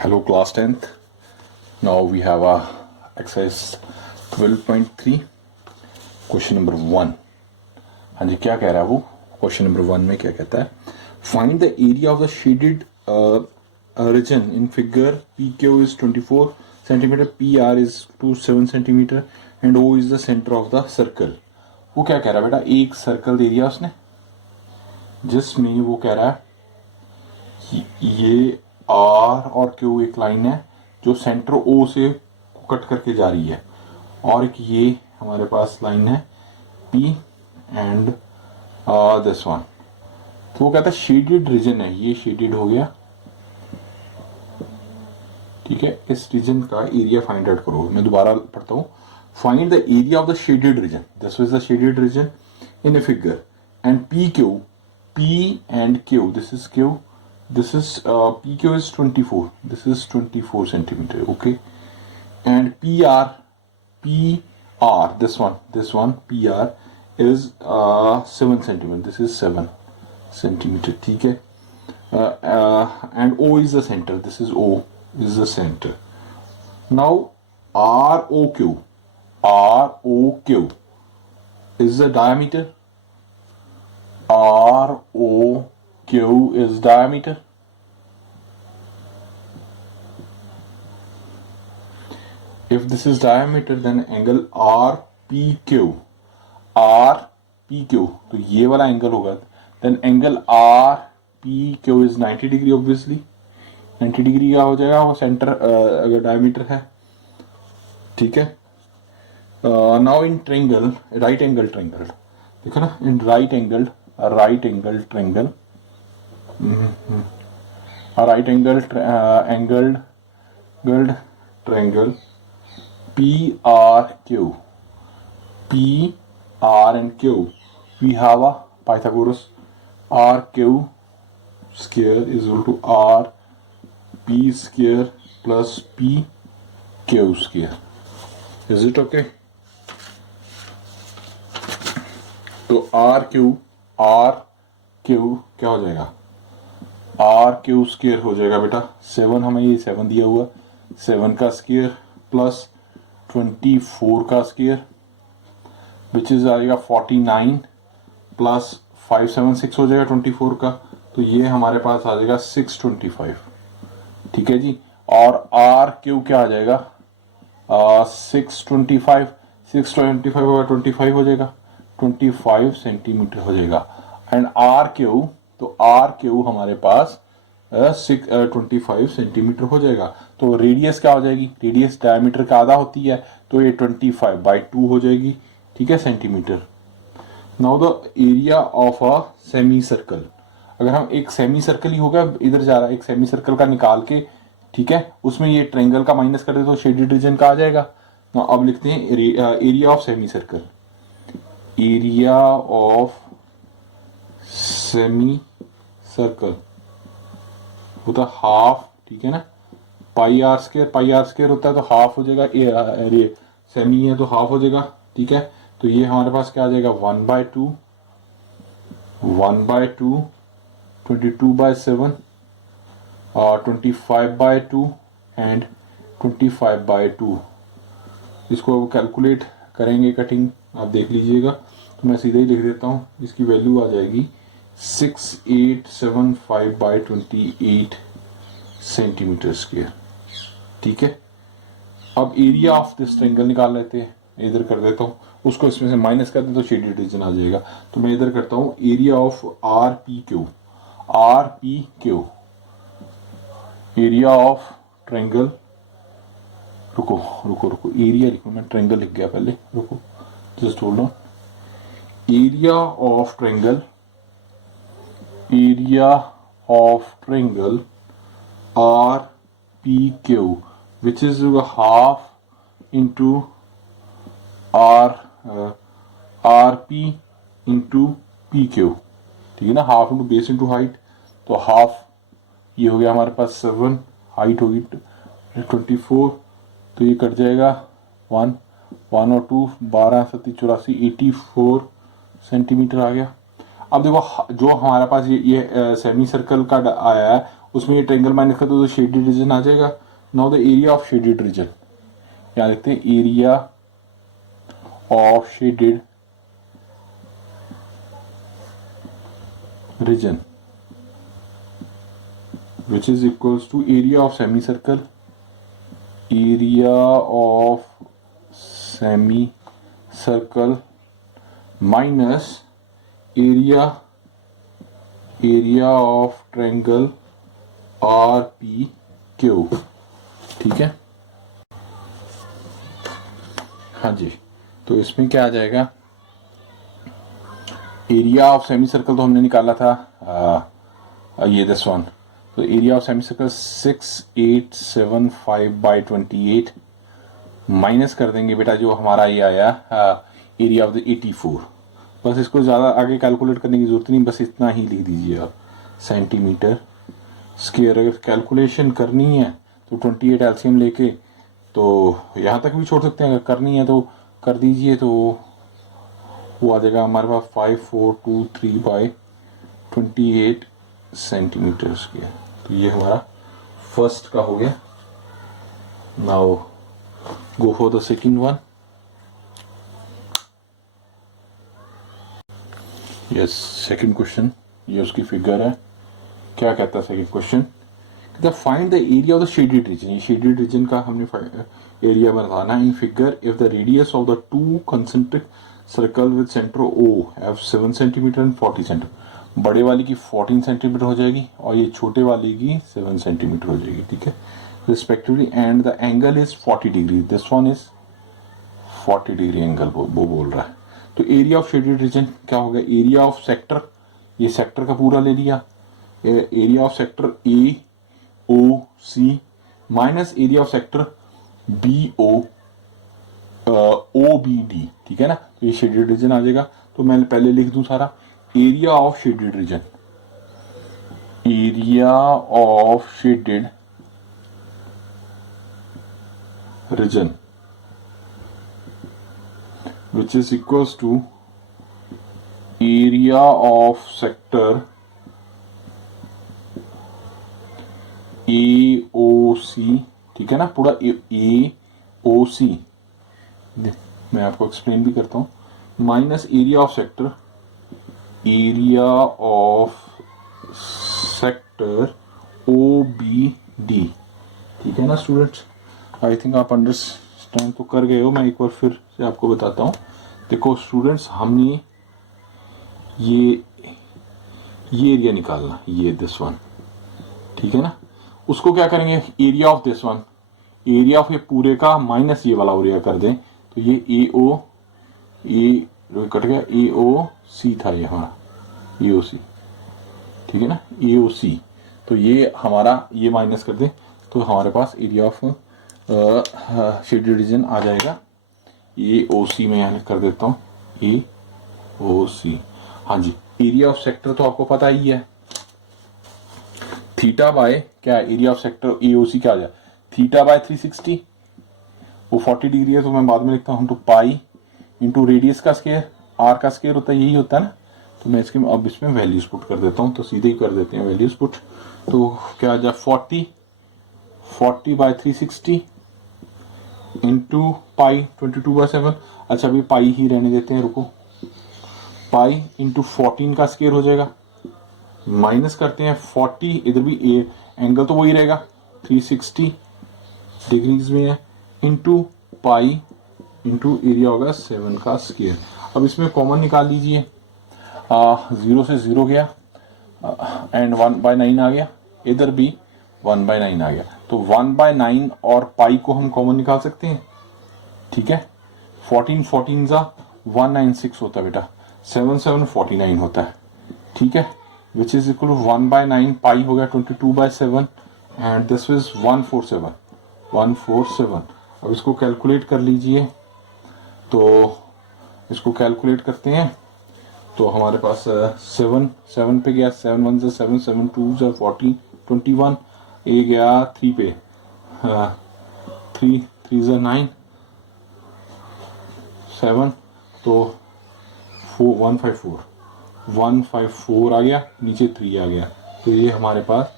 Hello class 10th. Now we have a exercise 12.3 question number 1. हाँ जी, क्या कह रहा है वो क्वेश्चन नंबर 1 में क्या कहता है? Find the area of the shaded region in figure PQ is 24 centimeter, PR is 27 centimeter and O is the center of the circle. वो क्या कह रहा है बेटा? एक सर्कल दे दिया उसने जिसमें वो कह रहा है ये R और Q एक लाइन है जो सेंटर O से कट करके जा रही है, और एक ये हमारे पास लाइन है P एंड दिस वन. तो वो कहता है शेडेड रीजन है, ये शेडेड हो गया, ठीक है. इस रीजन का एरिया फाइंड आउट करो. मैं दोबारा पढ़ता हूँ. Find the area of the shaded region. This was the shaded region in a figure and P and Q, this is Q, this is PQ is 24, this is 24 centimeter, okay, and PR, this one PR is 7 centimeter, this is 7 centimeter, ठीक है. And O is the center, this is O is the center. Now ROQ is the diameter. ROQ is diameter. If this is diameter, then angle RPQ, तो ये वाला angle होगा. Then angle RPQ is 90 degree. Obviously 90 degree का हो जाएगा वो centre अगर diameter है, ठीक है. Now in triangle, right angle triangle, देखो ना, in right angle triangle, right angle triangle PRQ, PR and Q, we have a Pythagoras. RQ square is equal to RP square plus PQ square. Is it okay? तो RQ क्या हो जाएगा? RQ square हो जाएगा बेटा 7, हमें ये 7 दिया हुआ, 7 का स्क्वायर प्लस 24 का स्क्वायर विच इज आएगा 49 प्लस 576 हो जाएगा 24 का, तो ये हमारे पास आ जाएगा 625, ठीक है जी. और RQ क्या आ जाएगा? 625 होगा 25 हो जाएगा, 25 सेंटीमीटर हो जाएगा. एंड RQ, तो RQ हमारे पास 25 सेंटीमीटर हो जाएगा. तो रेडियस क्या हो जाएगी? रेडियस डायमीटर का आधा होती है, तो ये 25/2 हो जाएगी, ठीक है, centimetre. Now the area of a semi circle. अगर हम एक सेमी सर्कल ही होगा, इधर जा रहा है, एक सेमी सर्कल का निकाल के, ठीक है, उसमें ये ट्रायंगल का माइनस कर दे तो शेडेड रीजन का आ जाएगा. तो अब लिखते हैं area of semi circle. Area of semi circle होता हाफ, ठीक है ना. पाई आर स्क्वायर होता है तो हाफ हो जाएगा. एरिया सेमी है तो हाफ हो जाएगा, ठीक है. तो ये हमारे पास क्या आ जाएगा? 1/2, 22/7 और 25/2 एंड 25/2. इसको कैलकुलेट करेंगे कटिंग, आप देख लीजिएगा. तो मैं सीधा ही लिख देता हूँ, इसकी वैल्यू आ जाएगी 6875/28 सेंटीमीटर स्क्वायर, ठीक है. अब एरिया ऑफ दिस ट्रायंगल निकाल लेते हैं. इधर कर देता हूँ, उसको इसमें से माइनस कर दे तो शेडेड रीजन आ जाएगा. तो मैं इधर करता हूँ area of RPQ, area of triangle. रुको एरिया लिखो, मैं ट्रायंगल लिख गया पहले, रुको, just hold on. Area of triangle RPQ, which is half into RP into PQ, ठीक है ना. Half into base into height, तो हाफ ये हो गया हमारे पास 7, हाइट होगी 24, तो ये कट जाएगा 1 और 2, 12 7 84, 84 सेंटीमीटर आ गया. अब देखो जो हमारे पास ये सेमी सर्कल का आया है उसमें ये ट्रायंगल माइनस कर दो तो शेडेड रीजन आ जाएगा। Now the area of shaded region, यहाँ देखते हैं area of shaded region which is equals to area of semicircle, area of semicircle minus area of triangle RPQ। ठीक है, हाँ जी। तो इसमें क्या आ जाएगा, एरिया ऑफ सेमी सर्कल तो हमने निकाला था ये दिस वन, तो area of semi circle 6875/28 minus कर देंगे बेटा जो हमारा ये आया एरिया ऑफ द 84। बस इसको ज़्यादा आगे कैलकुलेट करने की जरूरत नहीं, बस इतना ही लिख दीजिए आप सेंटीमीटर स्क्वायर। अगर कैलकुलेशन करनी है तो 28 एलसीएम लेके तो यहाँ तक भी छोड़ सकते हैं, अगर करनी है तो कर दीजिए। तो वो आ जाएगा हमारे पास 5423/28 सेंटीमीटर स्क्वायर। तो ये हमारा फर्स्ट का हो गया। Now go for the second one. Yes, second question, ये उसकी फिगर है। क्या कहता है सेकंड क्वेश्चन, कहता find the area of the shaded region. ये शेडेड रीजन का हमने एरिया बताना in figure if the radius of the two concentric circle with centre O have 7 centimetre and 40 centimetre. बड़े वाली की 14 सेंटीमीटर हो जाएगी और ये छोटे वाले की 7 सेंटीमीटर हो जाएगी। ठीक है, respectively, and the angle is 40 degree. This one is 40 degree angle वो बोल रहा है। तो एरिया ऑफ शेडेड रीजन क्या होगा, एरिया ऑफ सेक्टर, ये सेक्टर का पूरा ले लिया, area of sector AOC minus area of sector OBD। ठीक है ना, तो ये शेडेड रीजन आ जाएगा। तो मैं पहले लिख दूं सारा, area of shaded region, area of shaded region which is equals to area of sector AOC। ठीक है ना, पूरा AOC मैं आपको एक्सप्लेन भी करता हूं, minus area of sector OBD। ठीक है ना स्टूडेंट्स, आई थिंक आप अंडरस्टैंड तो कर गए हो। मैं एक बार फिर से आपको बताता हूं। देखो स्टूडेंट्स, हमने ये एरिया निकालना, ये दिस वन। ठीक है ना, उसको क्या करेंगे, area of this one, area of ये पूरे का माइनस ये वाला एरिया कर दें। तो ये कट गया, AOC था ये हमारा, AOC। ठीक है ना, AOC। तो ये हमारा ये माइनस कर दें तो हमारे पास एरिया ऑफ शेडेड रीजन आ जाएगा। AOC में यहाँ कर देता हूँ, AOC। हाँ जी, एरिया ऑफ सेक्टर तो आपको पता ही है, थीटा बाय क्या, एरिया ऑफ सेक्टर AOC क्या आ जाए, थीटा बाय 360, वो 40 डिग्री है तो मैं बाद में लिखता हूँ, तो पाई इंटू रेडियस का स्क्वायर, आर का स्क्वायर होता है, यही होता है ना। तो मैं इसके अब इसमें वैल्यूज पुट कर देता हूँ, तो सीधे ही कर देते हैं वैल्यूज पुट। तो क्या आ जाए, 40/360 इंटू पाई 22/7। अच्छा अभी पाई ही रहने देते हैं, रुको। पाई इंटू 14 का स्क्वायर हो जाएगा, माइनस करते हैं 40, इधर भी एंगल तो वही रहेगा 360 डिग्रीज में है, इंटू पाई इंटू एरिया होगा 7 का स्क्वायर। अब इसमें कॉमन निकाल लीजिए, 0 से 0 गया एंड 1/9 आ गया, इधर भी 1/9 आ गया। तो 1/9 और पाई को हम कॉमन निकाल सकते हैं। ठीक है, 14 जा 196 होता है बेटा, 7 7 49 होता है। ठीक है, विच इज इक्वल टू 1/9, पाई हो गया 22/7 एंड दिस इज 147। अब इसको कैलकुलेट कर लीजिए, तो इसको कैलकुलेट करते हैं तो हमारे पास 7 पे गया, 7 1 से 7 7 2 से 40 21, ये गया 3 पे, 3 3 से 9 7, तो 154 आ गया, नीचे 3 आ गया। तो ये हमारे पास